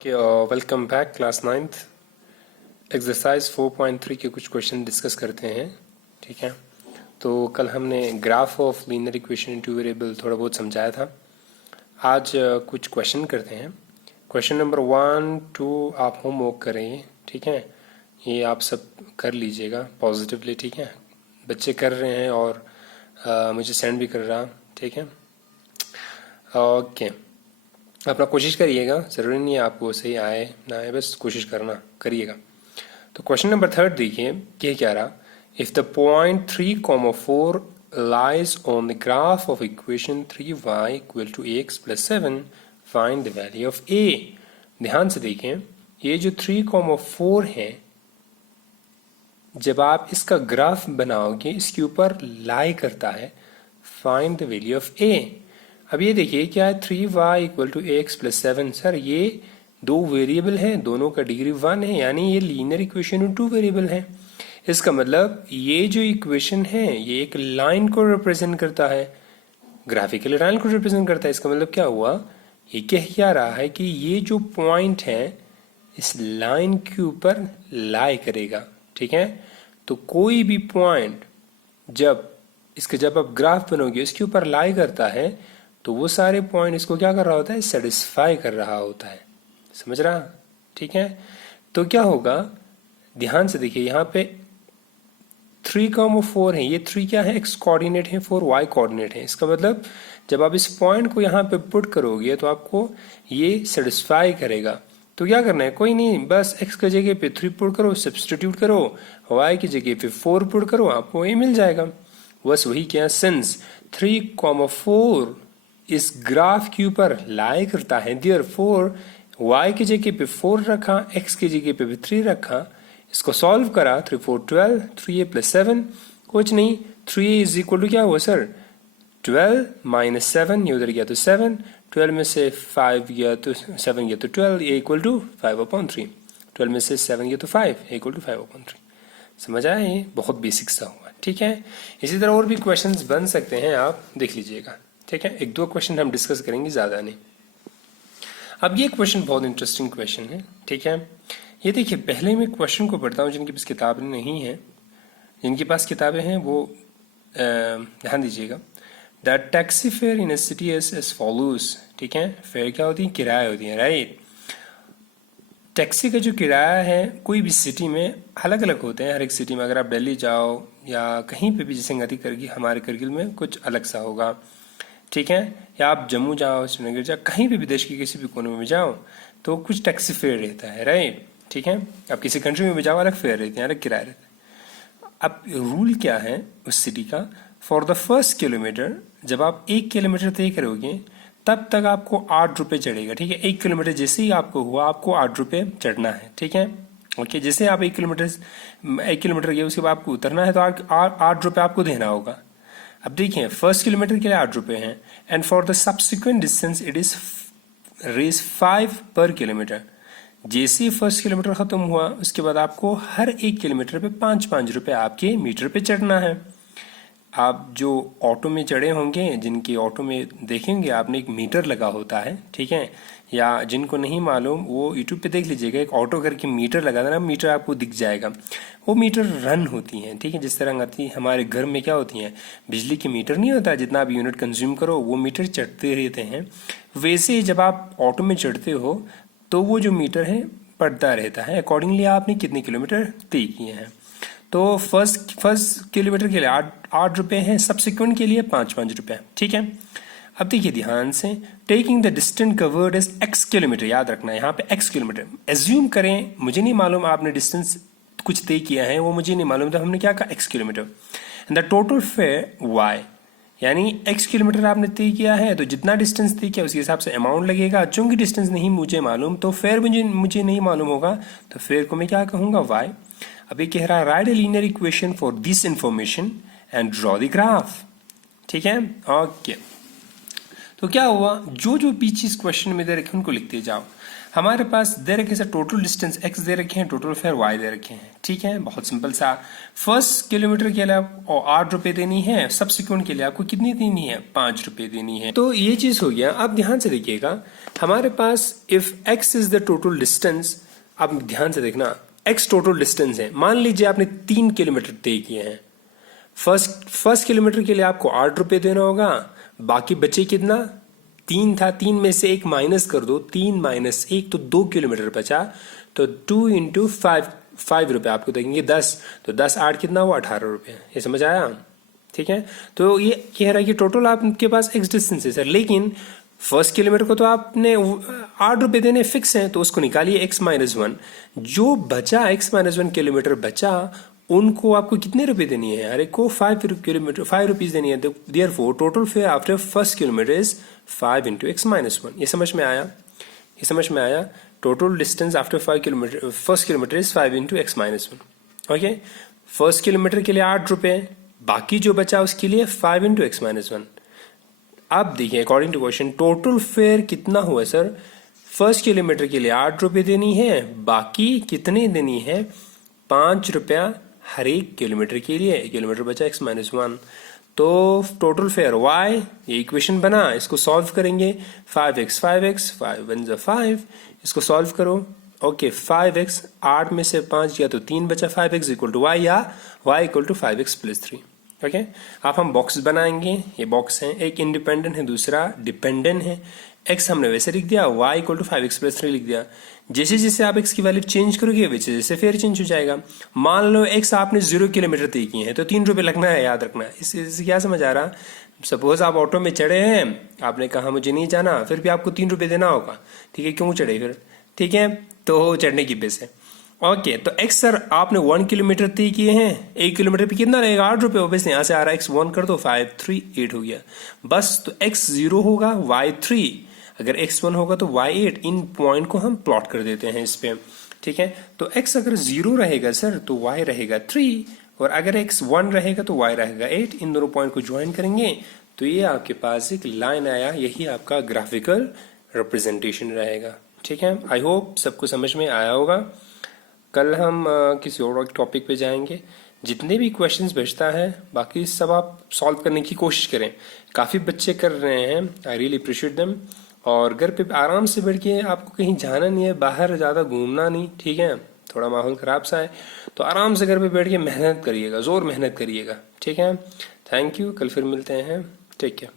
Welcome back class 9th exercise 4.3 के कुछ question discuss करते हैं। ठीक है, तो कल हमने graph of linear equation in two variable थोड़ा बहुत समझाया था। आज कुछ क्वेश्चन करते हैं। क्वेश्चन नंबर 1, 2 आप होमवर्क करें। ठीक है, ये आप सब कर लीजिएगा पॉजिटिवली। ठीक है, बच्चे कर रहे हैं और मुझे सेंड भी कर रहा। ठीक है, ओके, अपना कोशिश करिएगा, ज़रूरी नहीं है आपको सही आए ना आए, बस कोशिश करना करिएगा। तो क्वेश्चन नंबर 3 देखिए, ये क्या रहा। If the point 3,4 lies on the graph of equation 3y equal to ax plus 7 find the value of a। ध्यान से देखें, ये जो 3,4 है, जब आप इसका ग्राफ बनाओगे इसके ऊपर लाई करता है, find the value of a। अब ये देखिए क्या है, 3y equal to ax plus 7। Sir ये दो वेरिएबल हैं, दोनों का डिग्री 1 है, यानी ये लीनियर इक्वेशन में 2 वेरिएबल है। इसका मतलब ये जो इक्वेशन है ये एक लाइन को रिप्रेजेंट करता है, ग्राफिकल लाइन को रिप्रेजेंट करता है। इसका मतलब क्या हुआ, ये कह क्या रहा है कि ये जो पॉइंट है इस लाइन के ऊपर लाई करेगा। ठीक है, तो कोई भी पॉइंट जब आप ग्राफ बनोगे इसके ऊपर लाई करता है तो वो सारे पॉइंट इसको क्या कर रहा होता है, सेटिस्फाई कर रहा होता है। समझ रहा। ठीक है, तो क्या होगा, ध्यान से देखिए, यहाँ पे 3,4 है, ये 3 क्या है, x कोऑर्डिनेट है, 4 y कोऑर्डिनेट है। इसका मतलब जब आप इस पॉइंट को यहाँ पे पुट करोगे तो आपको ये सेटिस्फाई करेगा। तो क्या करना है, कोई नहीं, बस x की जगह पे 3 पुट करो, सब्सटीट्यूट करो, y की जगह पे 4 पुट करो, आपको ये मिल जाएगा। बस वही क्या, सिंस 3,4 इस ग्राफ के ऊपर लाई करता है, देयरफॉर y की जगह पे 4 रखा, x की जगह पे भी 3 रखा, इसको सॉल्व करा, 3 4 12, 3a प्लस 7, कुछ नहीं, 3a इज इक्वल टू क्या हुआ सर, 12 माइनस 7, ये उधर गया तो 7, 12 में से 5 गया तो 7 गया तो 12, ये इक्वल टू 5/3, 12 में से 7 गया तो 5, ये इक्वल टू 5/3। समझ आया, ये बहुत बेसिक सा हुआ। ठीक है, इसी तरह और भी क्वेश्चंस बन सकते हैं, आप देख लीजिएगा। ठीक है, 1-2 क्वेश्चन हम डिस्कस करेंगे, ज़्यादा नहीं। अब ये क्वेश्चन बहुत इंटरेस्टिंग क्वेश्चन है। ठीक है, ये देखिए, पहले मैं क्वेश्चन को पढ़ता हूँ, जिनके पास किताबें नहीं है, जिनके पास किताबें हैं वो ध्यान दीजिएगा। The taxi fare in a city is as follows. ठीक है, फेयर क्या होती है, किराया होती है, राइट। टैक्सी का जो किराया है कोई भी सिटी में अलग अलग होते हैं, हर एक सिटी में। अगर आप दिल्ली जाओ या कहीं पे भी, जैसे करगिल, हमारे करगिल में कुछ अलग सा होगा। ठीक है, या आप जम्मू जाओ, श्रीनगर जाओ, कहीं भी देश के किसी भी कोने में जाओ तो कुछ टैक्सी फेयर रहता है, राइट। ठीक है, आप किसी कंट्री में भी जाओ, अलग फेयर रहते हैं, अलग किराया रहता है। अब रूल क्या है उस सिटी का, फॉर द फर्स्ट किलोमीटर, जब आप 1 किलोमीटर तय करोगे तब तक आपको 8 रुपये चढ़ेगा। ठीक है, 1 किलोमीटर जैसे ही आपको हुआ आपको 8 रुपये चढ़ना है। ठीक है, ओके, जैसे आप 1 किलोमीटर गए उसके बाद आपको उतरना है तो 8 रुपये आपको देना होगा। अब देखिए, फर्स्ट किलोमीटर के लिए 8 रुपये हैं, and for the subsequent distance it is Rs 5 per kilometre. जैसे ही फर्स्ट किलोमीटर खत्म हुआ उसके बाद आपको हर 1 किलोमीटर पे 5-5 रुपये आपके मीटर पे चढ़ना है। आप जो ऑटो में चढ़े होंगे, जिनके ऑटो में देखेंगे आपने एक मीटर लगा होता है। ठीक है, या जिनको नहीं मालूम वो यूट्यूब पे देख लीजिएगा, एक ऑटो करके मीटर लगा था ना, मीटर आपको दिख जाएगा। वो मीटर रन होती हैं। ठीक है, जिस तरह आती है हमारे घर में क्या होती हैं, बिजली की मीटर नहीं होता, जितना आप यूनिट कंज्यूम करो वो मीटर चढ़ते रहते हैं। वैसे जब आप ऑटो में चढ़ते हो तो वो जो मीटर है पढ़ता रहता है, अकॉर्डिंगली आपने कितने किलोमीटर तय किए हैं। तो फर्स्ट किलोमीटर के लिए 8 रुपये हैं, सब्सिक्वेंट के लिए 5-5 रुपये। ठीक है, अब देखिए ध्यान से, taking the distance covered is x kilometre, याद रखना है यहाँ पे x किलोमीटर। एज्यूम करें, मुझे नहीं मालूम आपने डिस्टेंस कुछ तय किया है, वो मुझे नहीं मालूम, तो हमने क्या कहा, x kilometre. And the total fair y, यानी x किलोमीटर आपने तय किया है तो जितना डिस्टेंस तय किया उसके हिसाब से अमाउंट लगेगा। चूंकि डिस्टेंस नहीं मुझे मालूम तो फेयर मुझे नहीं मालूम होगा, तो फेयर को मैं क्या कहूँगा, y। अभी कह रहा है right a linear equation for this information and draw the graph. ठीक है, ओके। तो क्या हुआ, जो जो बीच इस क्वेश्चन में दे रखे उनको लिखते जाओ। हमारे पास दे रखे सर टोटल डिस्टेंस x दे रखे हैं, टोटल फेयर y दे रखे हैं, ठीक है, बहुत सिंपल सा। फर्स्ट किलोमीटर के लिए आपको 8 रुपए देनी है, सब्सिक्वेंट के लिए आपको कितनी देनी है, 5 रुपए देनी है। तो ये चीज हो गया। अब ध्यान से देखिएगा, हमारे पास if x is the total distance, आप ध्यान से देखना x टोटल डिस्टेंस है। मान लीजिए आपने 3 किलोमीटर तय किए हैं, फर्स्ट किलोमीटर के लिए आपको 8 रुपए देना होगा, बाकी बचे कितना, 3 था, 3 में से 1 माइनस कर दो, 3 माइनस 1 तो 2 किलोमीटर बचा, तो 2 इंटू 5 रुपए आपको देंगे 10, तो 10 8 कितना हुआ, 18 रुपए। ये समझ आया, ठीक है। तो ये कह रहा है कि टोटल आपके पास x डिस्टेंस है सर, लेकिन फर्स्ट किलोमीटर को तो आपने 8 रुपए देने फिक्स हैं, तो उसको निकालिए x-1, जो बचा x-1 किलोमीटर बचा, उनको आपको कितने रुपए देनी है, हर एक को 5 रुपीज देनी है। Therefore total fair after first kilometre is 5 into x-1। ये समझ में आया, ये समझ में आया। Total distance after first kilometre is 5 into x-1। Okay, first kilometre के लिए 8 रुपए, बाकी जो बचा उसके लिए 5 इंटू x-1। अब देखिए according to question total fare कितना हुआ सर, फर्स्ट किलोमीटर के लिए 8 रुपए देनी है, बाकी कितने देनी है, 5 रुपया हर एक किलोमीटर के लिए, किलोमीटर बचा x-1। तो टोटल फेयर y, ये इक्वेशन बना, इसको सॉल्व करेंगे, 5x 5x 5 1 5, इसको सॉल्व करो। ओके, 5x 8 में से 5 गया तो 3 बचा, 5x इक्वल टू y या y equal to 5x plus 3। Okay, अब हम बॉक्स बनाएंगे, ये बॉक्स है, एक इंडिपेंडेंट है, दूसरा डिपेंडेंट है। x हमने वैसे लिख दिया, y equal to 5x plus 3 लिख दिया। जैसे जैसे आप x की वैल्यू चेंज करोगे वैसे जैसे फेयर चेंज हो जाएगा। मान लो x आपने 0 किलोमीटर तय किए हैं, तो 3 रुपए लगना है, याद रखना। इससे क्या समझ आ रहा, सपोज आप ऑटो में चढ़े हैं, आपने कहा मुझे नहीं जाना, फिर भी आपको 3 रुपए देना होगा, ठीक है, क्यों चढ़े फिर, ठीक है, तो चढ़ने की बेस है। ओके, तो x सर आपने 1 किलोमीटर तय किए हैं, 1 किलोमीटर पे कितना रहेगा, 8 रुपए। ऑब्वियसली यहाँ से आ रहा है x1 कर दो, 5 3 8 हो गया बस। तो x0 होगा, y3, अगर x1 होगा तो y8। इन पॉइंट को हम प्लॉट कर देते हैं इस पे, ठीक है। तो x अगर 0 रहेगा सर तो y रहेगा 3, और अगर x1 रहेगा तो y रहेगा 8। इन दोनों पॉइंट को ज्वाइन करेंगे तो ये आपके पास एक लाइन आया, यही आपका ग्राफिकल रिप्रेजेंटेशन रहेगा, ठीक है। आई होप सबको समझ में आया होगा। कल हम किसी और टॉपिक पे जाएंगे। जितने भी क्वेश्चंस बचता है बाकी सब आप सॉल्व करने की कोशिश करें, काफ़ी बच्चे कर रहे हैं, आई रियली अप्रिशिएट देम। और घर पे आराम से बैठ के, आपको कहीं जाना नहीं है, बाहर ज़्यादा घूमना नहीं, ठीक है, थोड़ा माहौल ख़राब सा है, तो आराम से घर पे बैठ के मेहनत करिएगा, ज़ोर मेहनत करिएगा, ठीक है। थैंक यू, कल फिर मिलते हैं, टेक केयर।